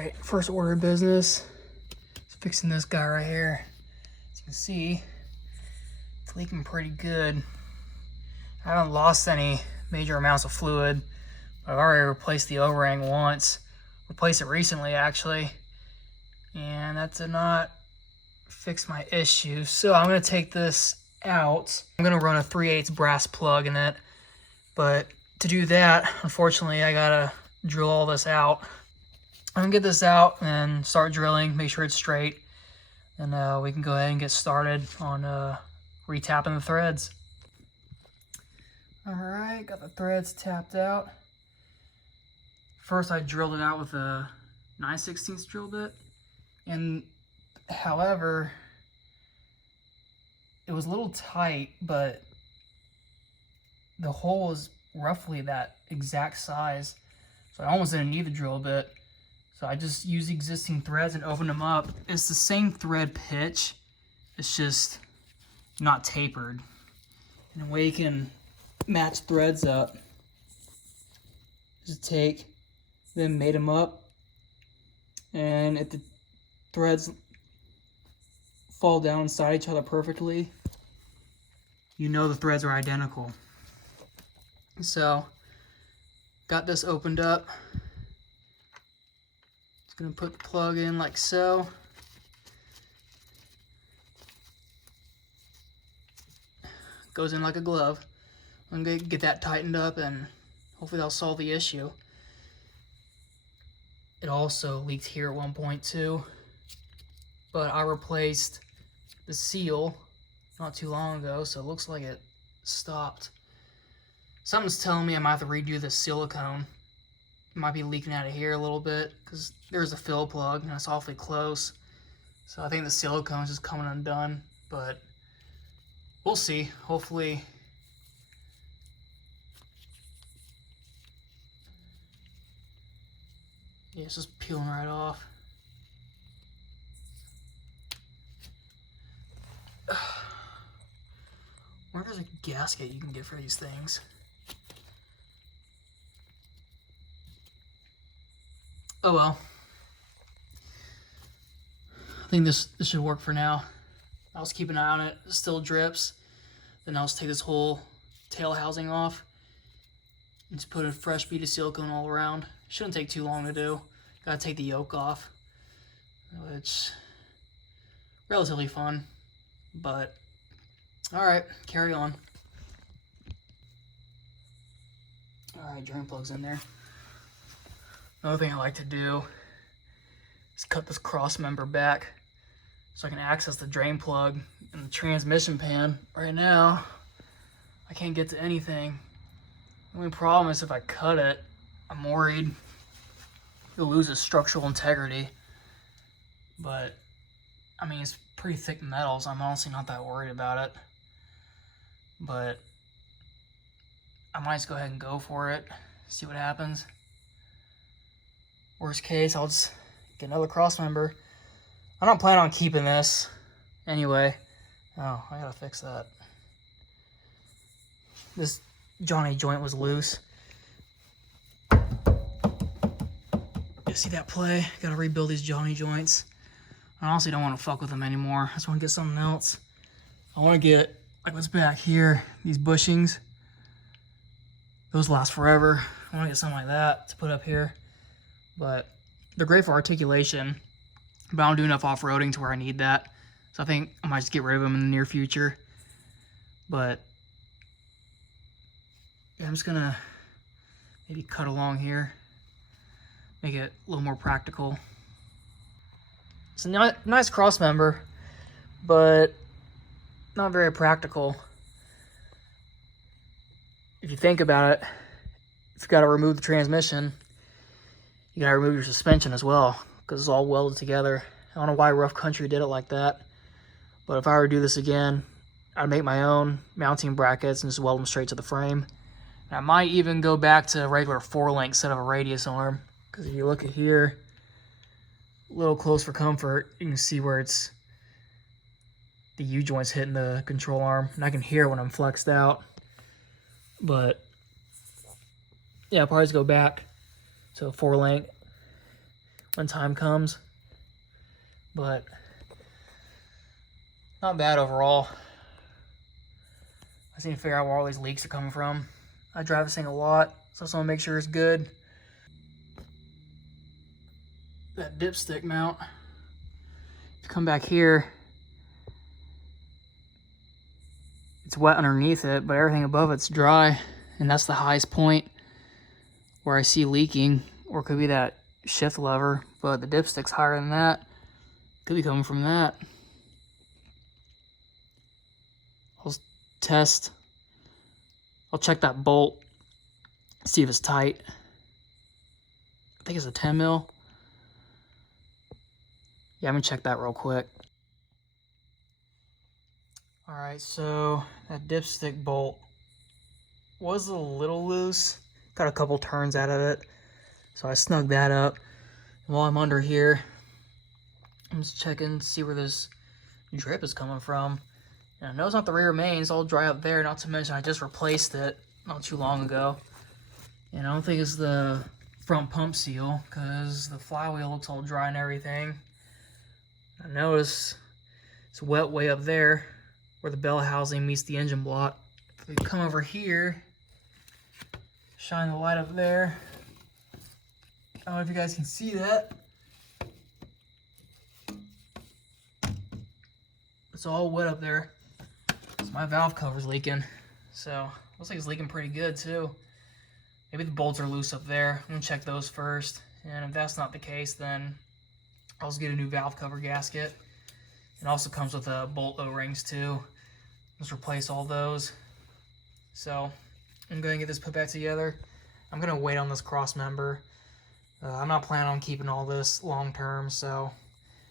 Alright, first order of business is fixing this guy right here. As you can see, it's leaking pretty good. I haven't lost any major amounts of fluid. I've already replaced the O-ring once. Replaced it recently actually. And that did not fix my issue. So I'm going to take this out. I'm going to run a 3/8 brass plug in it. But to do that, unfortunately, I got to drill all this out. I'm going to get this out and start drilling, make sure it's straight. And we can go ahead and get started on retapping the threads. Alright, got the threads tapped out. First I drilled it out with a 9/16 drill bit. And however, it was a little tight, but the hole was roughly that exact size. So I almost didn't need the drill bit. So I just used existing threads and opened them up. It's the same thread pitch, it's just not tapered. And the way you can match threads up, just take them, mate them up, and if the threads fall down inside each other perfectly, you know the threads are identical. So, got this opened up. Just gonna put the plug in like so. Goes in like a glove. I'm gonna get that tightened up and hopefully that'll solve the issue. It also leaked here at one point too, but I replaced the seal not too long ago, so it looks like it stopped. Something's telling me I might have to redo the silicone. It might be leaking out of here a little bit because there's a fill plug and it's awfully close. So I think the silicone's just coming undone, but we'll see. Hopefully yeah, it's just peeling right off. I wonder if there's a gasket you can get for these things. Oh well. I think this should work for now. I'll just keep an eye on it. It still drips. Then I'll just take this whole tail housing off and just put a fresh bead of silicone all around. Shouldn't take too long to do. Gotta take the yoke off, which relatively fun, but alright, carry on. Alright, drain plug's in there. Another thing I like to do is cut this cross member back so I can access the drain plug and the transmission pan. Right now, I can't get to anything. The only problem is if I cut it, I'm worried it'll lose its structural integrity. But, I mean, it's pretty thick metal, so I'm honestly not that worried about it. But I might just go ahead and go for it, see what happens. Worst case, I'll just get another cross member. I'm not planning on keeping this anyway. Oh, I gotta fix that. This Johnny joint was loose. You see that play? Gotta rebuild these Johnny joints. I honestly don't want to fuck with them anymore. I just want to get something else. I want to get, like what's back here, these bushings. Those last forever. I want to get something like that to put up here. But they're great for articulation, but I don't do enough off-roading to where I need that. So I think I might just get rid of them in the near future. But yeah, I'm just gonna maybe cut along here, make it a little more practical. It's a nice cross member, but not very practical. If you think about it, if you gotta remove the transmission, you gotta remove your suspension as well, because it's all welded together. I don't know why Rough Country did it like that, but if I were to do this again, I'd make my own mounting brackets and just weld them straight to the frame. And I might even go back to a regular 4-link instead of a radius arm, because if you look at here, a little close for comfort, you can see where it's the U-joint's hitting the control arm, and I can hear when I'm flexed out. But yeah, I'll probably just go back to a 4-link when time comes. But not bad overall. I just need to figure out where all these leaks are coming from. I drive this thing a lot, so I just want to make sure it's good. That dipstick mount. If you come back here, it's wet underneath it, but everything above it's dry, and that's the highest point where I see leaking, or it could be that shift lever, but the dipstick's higher than that. Could be coming from that. I'll test. I'll check that bolt, see if it's tight. I think it's a 10 mil. Yeah, I'm gonna check that real quick. All right, so that dipstick bolt was a little loose. Got a couple turns out of it, so I snugged that up. And while I'm under here, I'm just checking to see where this drip is coming from. And I know it's not the rear main, it's all dry up there, not to mention I just replaced it not too long ago. And I don't think it's the front pump seal, because the flywheel looks all dry and everything. I notice it's wet way up there where the bell housing meets the engine block. If we come over here, shine the light up there. I don't know if you guys can see that. It's all wet up there. So my valve cover's leaking. So looks like it's leaking pretty good too. Maybe the bolts are loose up there. I'm gonna check those first. And if that's not the case, then I'll just get a new valve cover gasket. It also comes with bolt O-rings too. Just replace all those. So I'm going to get this put back together. I'm going to wait on this cross member. I'm not planning on keeping all this long term, so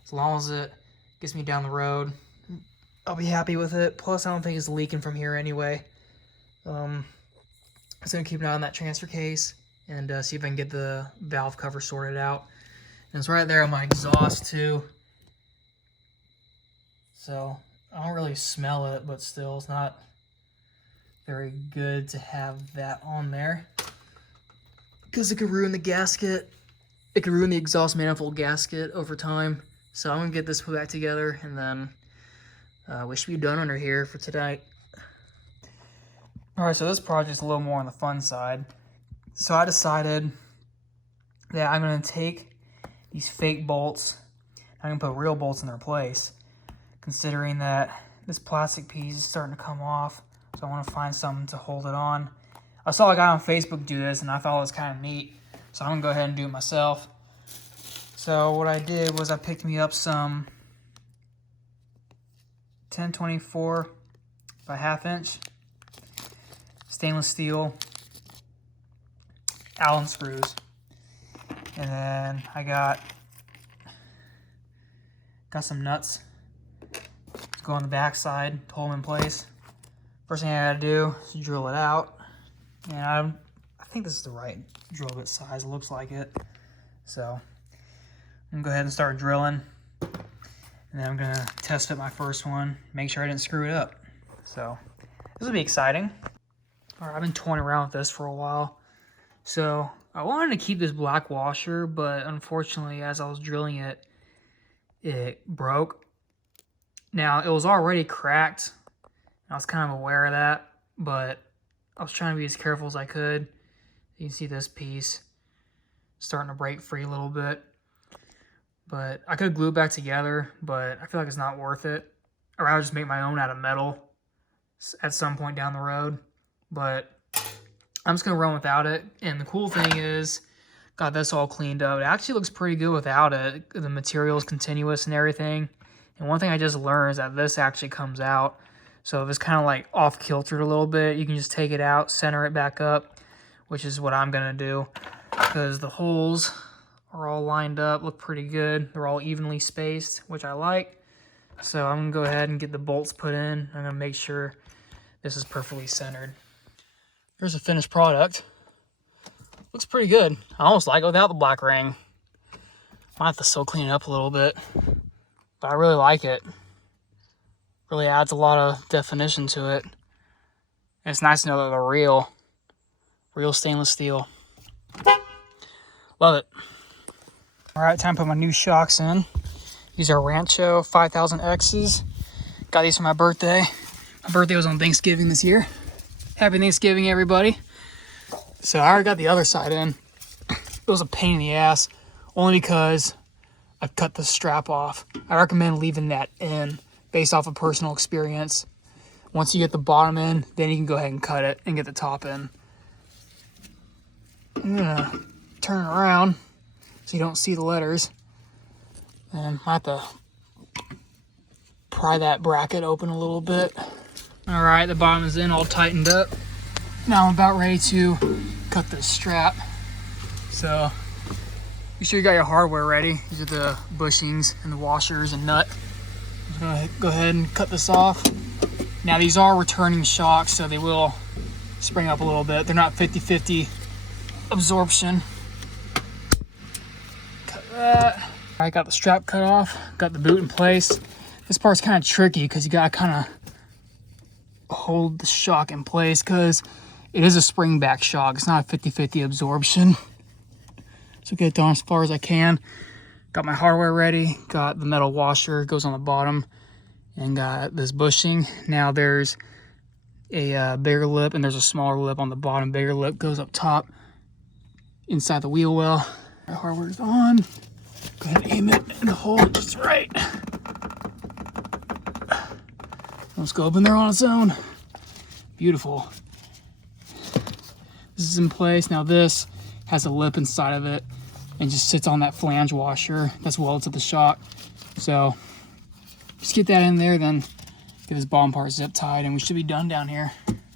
as long as it gets me down the road, I'll be happy with it. Plus, I don't think it's leaking from here anyway. I'm just going to keep an eye on that transfer case and see if I can get the valve cover sorted out. And it's right there on my exhaust too. So I don't really smell it, but still it's not very good to have that on there, because it could ruin the gasket. It could ruin the exhaust manifold gasket over time. So I'm gonna get this put back together, and then we should be done under here for tonight. All right, so this project's a little more on the fun side. So I decided that I'm gonna take these fake bolts, I'm gonna put real bolts in their place, considering that this plastic piece is starting to come off. So I want to find something to hold it on. I saw a guy on Facebook do this, and I thought it was kind of neat. So I'm going to go ahead and do it myself. So what I did was I picked me up some 1024 by 1/2 inch stainless steel Allen screws. And then I got some nuts to go on the back side to hold them in place. First thing I gotta do is drill it out. And I think this is the right drill bit size, it looks like it. So I'm gonna go ahead and start drilling. And then I'm gonna test fit my first one, make sure I didn't screw it up. So this will be exciting. All right, I've been toying around with this for a while. So I wanted to keep this black washer, but unfortunately as I was drilling it, it broke. Now, it was already cracked. I was kind of aware of that, but I was trying to be as careful as I could. You can see this piece starting to break free a little bit. But I could glue it back together, but I feel like it's not worth it. Or I would just make my own out of metal at some point down the road. But I'm just going to run without it. And the cool thing is, got this all cleaned up. It actually looks pretty good without it. The material is continuous and everything. And one thing I just learned is that this actually comes out. So if it's kind of like off kiltered a little bit, you can just take it out, center it back up, which is what I'm going to do. Because the holes are all lined up, look pretty good. They're all evenly spaced, which I like. So I'm going to go ahead and get the bolts put in. I'm going to make sure this is perfectly centered. Here's a finished product. Looks pretty good. I almost like it without the black ring. Might have to still clean it up a little bit. But I really like it. Really adds a lot of definition to it. And it's nice to know that they're real stainless steel. Love it. All right, time to put my new shocks in. These are Rancho 5000Xs. Got these for my birthday. My birthday was on Thanksgiving this year. Happy Thanksgiving, everybody. So I already got the other side in. It was a pain in the ass, only because I cut the strap off. I recommend leaving that in based off of personal experience. Once you get the bottom in, then you can go ahead and cut it and get the top in. I'm gonna turn it around so you don't see the letters. And I have to pry that bracket open a little bit. All right, the bottom is in, all tightened up. Now I'm about ready to cut this strap. So be sure you got your hardware ready. These are the bushings and the washers and nut. I'm gonna go ahead and cut this off. Now these are returning shocks, so they will spring up a little bit. They're not 50-50 absorption. Cut that. I got the strap cut off, got the boot in place. This part's kind of tricky because you gotta kind of hold the shock in place because it is a spring back shock. It's not a 50-50 absorption. So get it done as far as I can. Got my hardware ready, got the metal washer, goes on the bottom, and got this bushing. Now there's a bigger lip and there's a smaller lip on the bottom. Bigger lip goes up top inside the wheel well. Our hardware's on. Go ahead and aim it and hold it just right. Let's go up in there on its own. Beautiful. This is in place. Now this has a lip inside of it and just sits on that flange washer that's welded to the shock. So just get that in there, then get this bottom part zip tied, and we should be done down here.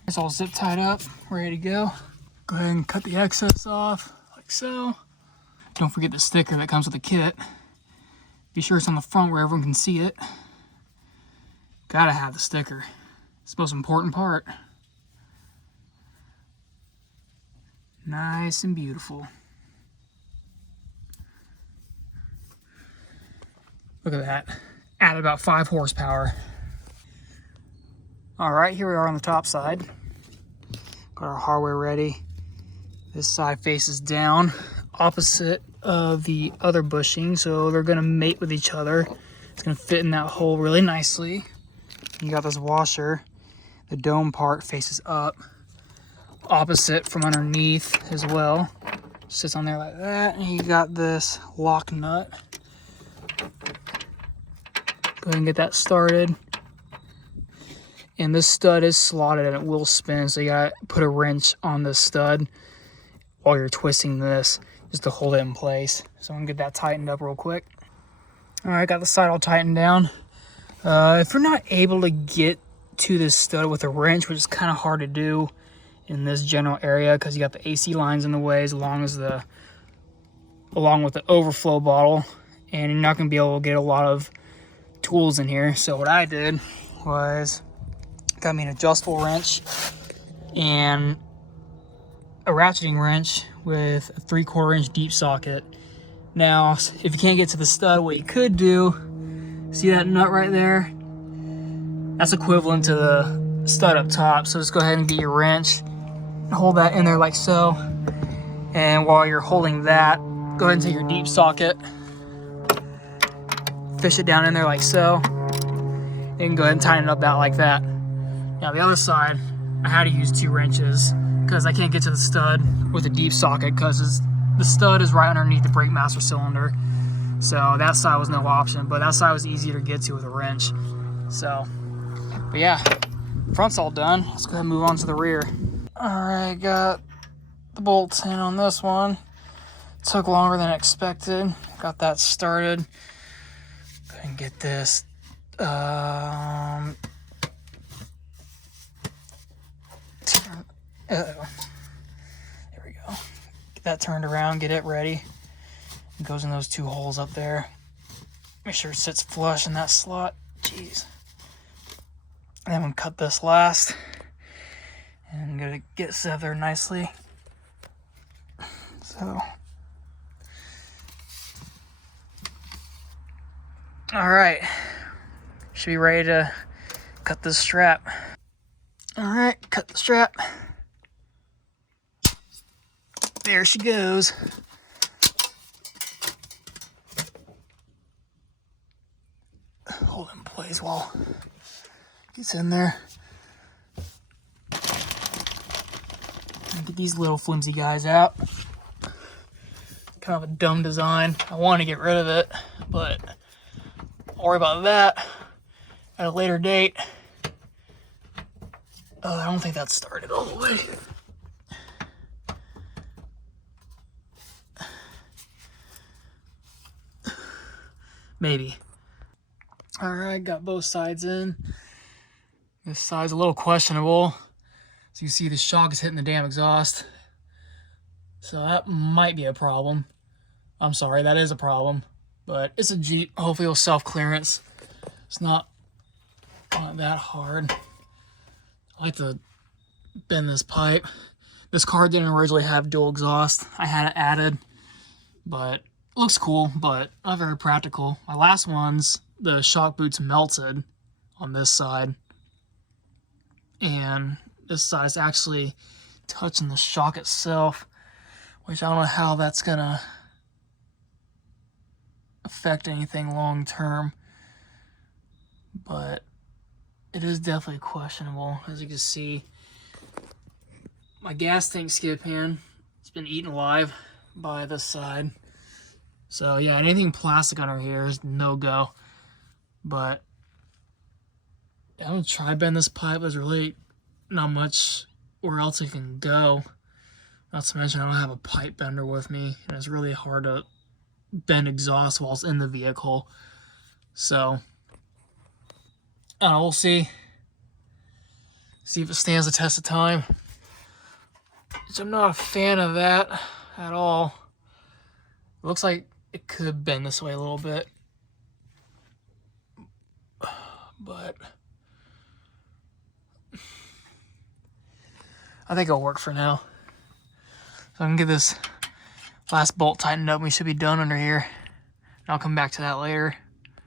It's all zip tied up, ready to go. Go ahead and cut the excess off, like so. Don't forget the sticker that comes with the kit. Be sure it's on the front where everyone can see it. Gotta have the sticker. It's the most important part. Nice and beautiful. Look at that. Added about 5 horsepower. All right, here we are on the top side. Got our hardware ready. This side faces down, opposite of the other bushing, so they're gonna mate with each other. It's gonna fit in that hole really nicely. You got this washer. The dome part faces up, opposite from underneath as well. Sits on there like that, and you got this lock nut. Go ahead and get that started. And this stud is slotted and it will spin, so you gotta put a wrench on this stud while you're twisting this just to hold it in place. So I'm gonna get that tightened up real quick. All right, got the side all tightened down. If you're not able to get to this stud with a wrench, which is kind of hard to do in this general area because you got the AC lines in the way along with the overflow bottle, and you're not gonna be able to get a lot of tools in here. So what I did was got me an adjustable wrench and a ratcheting wrench with a 3/4 inch deep socket. Now, if you can't get to the stud, what you could do, see that nut right there? That's equivalent to the stud up top. So just go ahead and get your wrench and hold that in there like so. And while you're holding that, go ahead and take your deep socket, fish it down in there like so, and go ahead and tighten it up about like that. Now the other side, I had to use 2 wrenches because I can't get to the stud with a deep socket because the stud is right underneath the brake master cylinder. So that side was no option, but that side was easier to get to with a wrench. So, but yeah, front's all done. Let's go ahead and move on to the rear. All right, got the bolts in on this one. Took longer than expected. Got that started. Go ahead and get this there we go. Get that turned around, get it ready. It goes in those 2 holes up there. Make sure it sits flush in that slot. Jeez. And then we'll cut this last. And I'm gonna get it set there nicely. So. All right. Should be ready to cut this strap. All right, cut the strap. There she goes. hold it in place while it gets in there. And get these little flimsy guys out. Kind of a dumb design. I want to get rid of it, but I'll worry about that at a later date. I don't think that started all the way. Maybe. Alright, got both sides in. This side's a little questionable. As you see, the shock is hitting the damn exhaust. So that might be a problem. I'm sorry, that is a problem. But it's a Jeep. Hopefully it'll self-clearance. It's not that hard. I like to bend this pipe. This car didn't originally have dual exhaust. I had it added. But it looks cool, but not very practical. My last ones, the shock boots melted on this side. And this side's actually touching the shock itself, which I don't know how that's gonna affect anything long term, but it is definitely questionable. As you can see, my gas tank skid pan has been eaten alive by this side. So yeah, anything plastic under here is no go. But I'm gonna try bend this pipe. There's really not much where else it can go. Not to mention I don't have a pipe bender with me, and it's really hard to bend exhaust while it's in the vehicle. So we'll see if it stands the test of time, which I'm not a fan of that at all. It looks like it could bend this way a little bit, but I think it'll work for now. So I can get this last bolt tightened up. We should be done under here. I'll come back to that later.